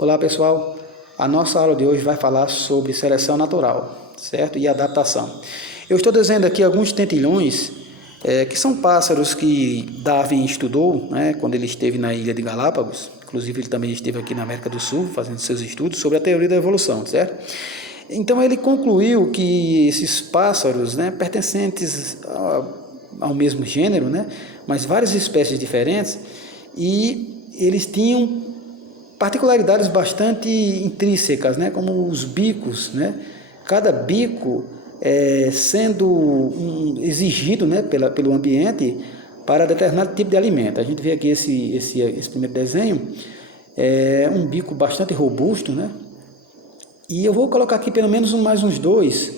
Olá pessoal, a nossa aula de hoje vai falar sobre seleção natural, certo? E adaptação. Eu estou desenhando aqui alguns tentilhões, que são pássaros que Darwin estudou, né, quando ele esteve na ilha de Galápagos. Inclusive ele também esteve aqui na América do Sul fazendo seus estudos sobre a teoria da evolução, certo? Então ele concluiu que esses pássaros, né, pertencentes ao mesmo gênero, né, mas várias espécies diferentes, e eles tinham particularidades bastante intrínsecas, né, como os bicos, né, cada bico sendo exigido, né, pelo ambiente para determinado tipo de alimento. A gente vê aqui esse primeiro desenho, um bico bastante robusto, né, e eu vou colocar aqui pelo menos mais uns dois,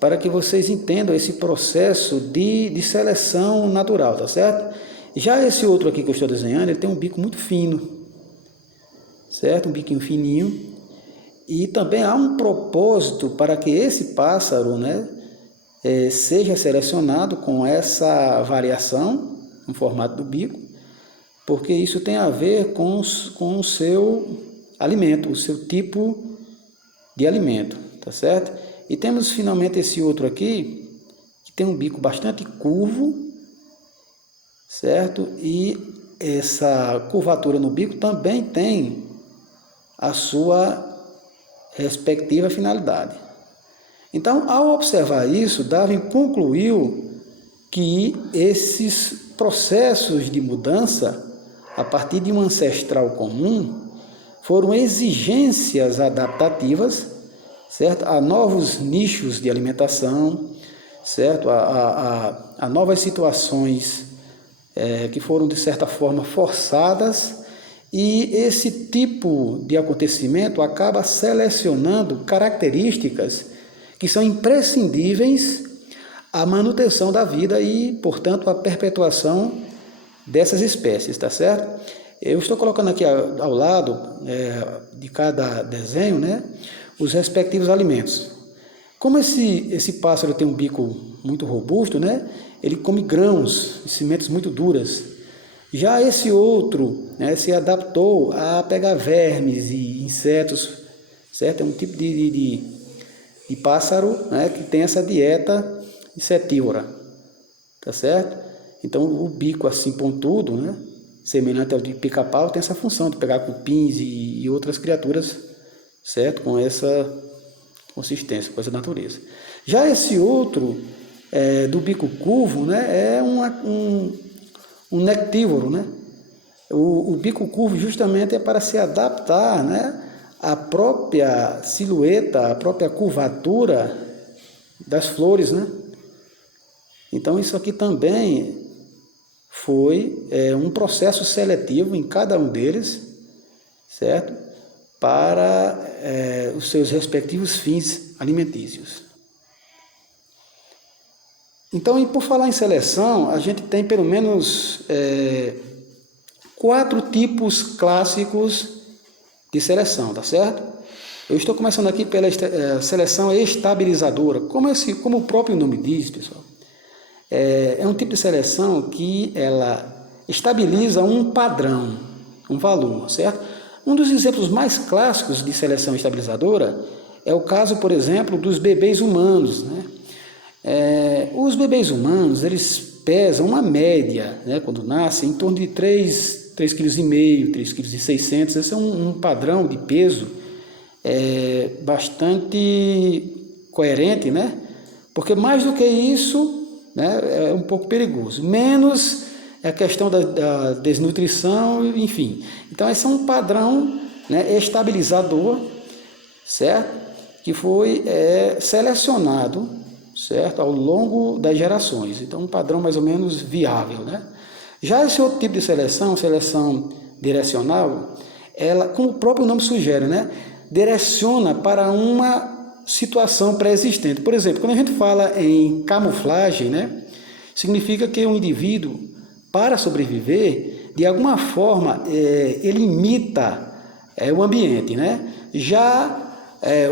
para que vocês entendam esse processo de seleção natural, tá certo? Já esse outro aqui que eu estou desenhando, ele tem um bico muito fino, certo? Um biquinho fininho. E também há um propósito para que esse pássaro, né, seja selecionado com essa variação no formato do bico, porque isso tem a ver com o seu alimento, o seu tipo de alimento, tá certo? E temos finalmente esse outro aqui, que tem um bico bastante curvo, certo? E essa curvatura no bico também tem a sua respectiva finalidade. Então, ao observar isso, Darwin concluiu que esses processos de mudança, a partir de um ancestral comum, foram exigências adaptativas, certo? A novos nichos de alimentação, certo? A novas situações que foram, de certa forma, forçadas. E esse tipo de acontecimento acaba selecionando características que são imprescindíveis à manutenção da vida e, portanto, à perpetuação dessas espécies, tá certo? Eu estou colocando aqui ao lado de cada desenho, né, os respectivos alimentos. Como esse pássaro tem um bico muito robusto, né, ele come grãos e sementes muito duras. Já esse outro, né, se adaptou a pegar vermes e insetos, certo? É um tipo de pássaro, né, que tem essa dieta insetívora, tá certo? Então o bico assim pontudo, né, semelhante ao de pica-pau, tem essa função de pegar cupins e outras criaturas, certo? Com essa consistência, com essa natureza. Já esse outro, do bico curvo, né, é um nectívoro, né? O bico curvo justamente é para se adaptar, né, à própria silhueta, à própria curvatura das flores, né? Então isso aqui também foi um processo seletivo em cada um deles, certo? Para os seus respectivos fins alimentícios. Então, e por falar em seleção, a gente tem pelo menos 4 tipos clássicos de seleção, tá certo? Eu estou começando aqui pela seleção estabilizadora. Como o próprio nome diz, pessoal, é um tipo de seleção que ela estabiliza um padrão, um valor, certo? Um dos exemplos mais clássicos de seleção estabilizadora é o caso, por exemplo, dos bebês humanos, né? Os bebês humanos, eles pesam uma média, né, quando nascem, em torno de 3,5 kg, 3,6 kg. Esse é um padrão de peso bastante coerente, né? Porque mais do que isso, né, é um pouco perigoso. Menos a questão da desnutrição, enfim. Então, esse é um padrão, né, estabilizador, certo? Que foi selecionado, certo, ao longo das gerações. Então, um padrão mais ou menos viável, né? Já esse outro tipo de seleção direcional, ela, como o próprio nome sugere, né, direciona para uma situação pré-existente. Por exemplo, quando a gente fala em camuflagem, né, significa que um indivíduo, para sobreviver, de alguma forma, ele imita o ambiente, né? Já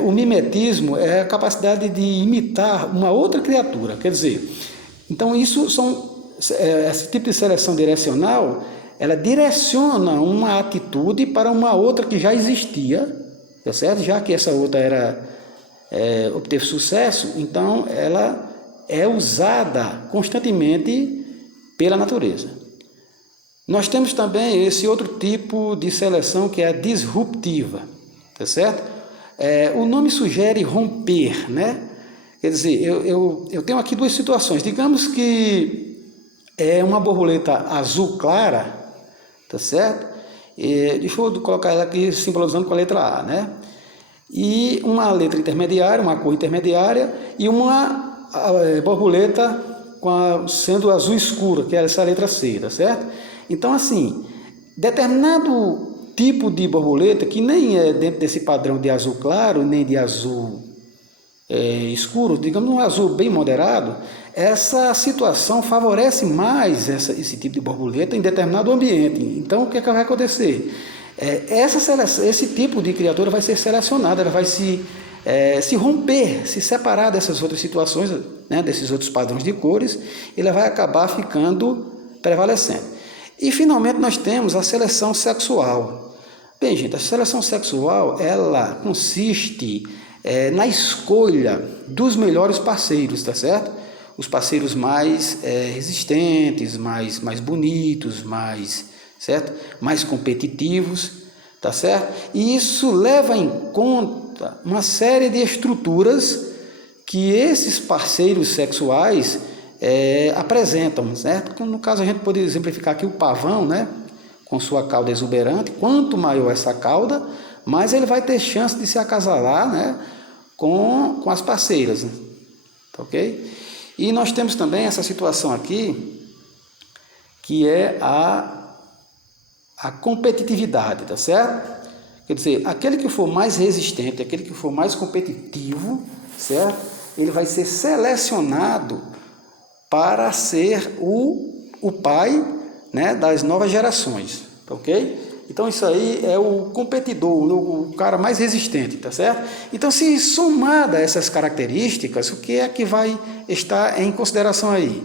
o mimetismo é a capacidade de imitar uma outra criatura, quer dizer, então esse tipo de seleção direcional ela direciona uma atitude para uma outra que já existia, tá certo? Já que essa outra obteve sucesso, então ela é usada constantemente pela natureza. Nós temos também esse outro tipo de seleção que é a disruptiva, tá certo? O nome sugere romper, né? Quer dizer, eu tenho aqui duas situações. Digamos que é uma borboleta azul clara, tá certo? Deixa eu colocar ela aqui simbolizando com a letra A, né? E uma letra intermediária, uma cor intermediária, e uma borboleta sendo azul escuro, que é essa letra C, tá certo? Então, assim, determinado tipo de borboleta, que nem é dentro desse padrão de azul claro, nem de azul escuro, digamos um azul bem moderado, essa situação favorece mais esse tipo de borboleta em determinado ambiente. Então, o que vai acontecer? Esse tipo de criatura vai ser selecionada, ela vai se romper, se separar dessas outras situações, né, desses outros padrões de cores, e ela vai acabar ficando prevalecendo. E, finalmente, nós temos a seleção sexual. Bem, gente, a seleção sexual, ela consiste na escolha dos melhores parceiros, tá certo? Os parceiros mais resistentes, mais bonitos, certo? Mais competitivos, tá certo? E isso leva em conta uma série de estruturas que esses parceiros sexuais apresentam, certo? No caso, a gente pode exemplificar aqui o pavão, né? Com sua cauda exuberante. Quanto maior essa cauda, mais ele vai ter chance de se acasalar, né? Com as parceiras, né? Tá ok? E nós temos também essa situação aqui, que é a competitividade, tá certo? Quer dizer, aquele que for mais resistente, aquele que for mais competitivo, certo? Ele vai ser selecionado para ser o pai, né, das novas gerações, tá ok? Então isso aí é o competidor, o cara mais resistente, tá certo? Então, se somada essas características, o que é que vai estar em consideração aí?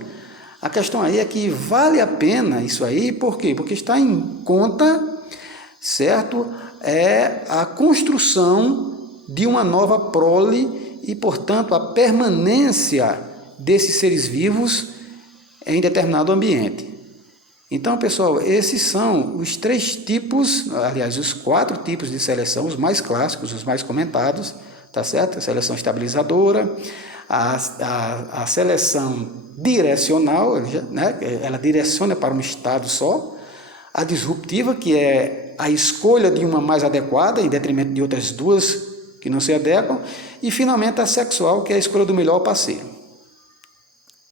A questão aí é que vale a pena isso aí, por quê? Porque está em conta, certo? A construção de uma nova prole e, portanto, a permanência desses seres vivos em determinado ambiente. Então, pessoal, esses são os 3 tipos, aliás, os 4 tipos de seleção, os mais clássicos, os mais comentados, tá certo? A seleção estabilizadora, a seleção direcional, né? Ela direciona para um estado só, a disruptiva, que é a escolha de uma mais adequada em detrimento de outras 2 que não se adequam, e finalmente a sexual, que é a escolha do melhor parceiro.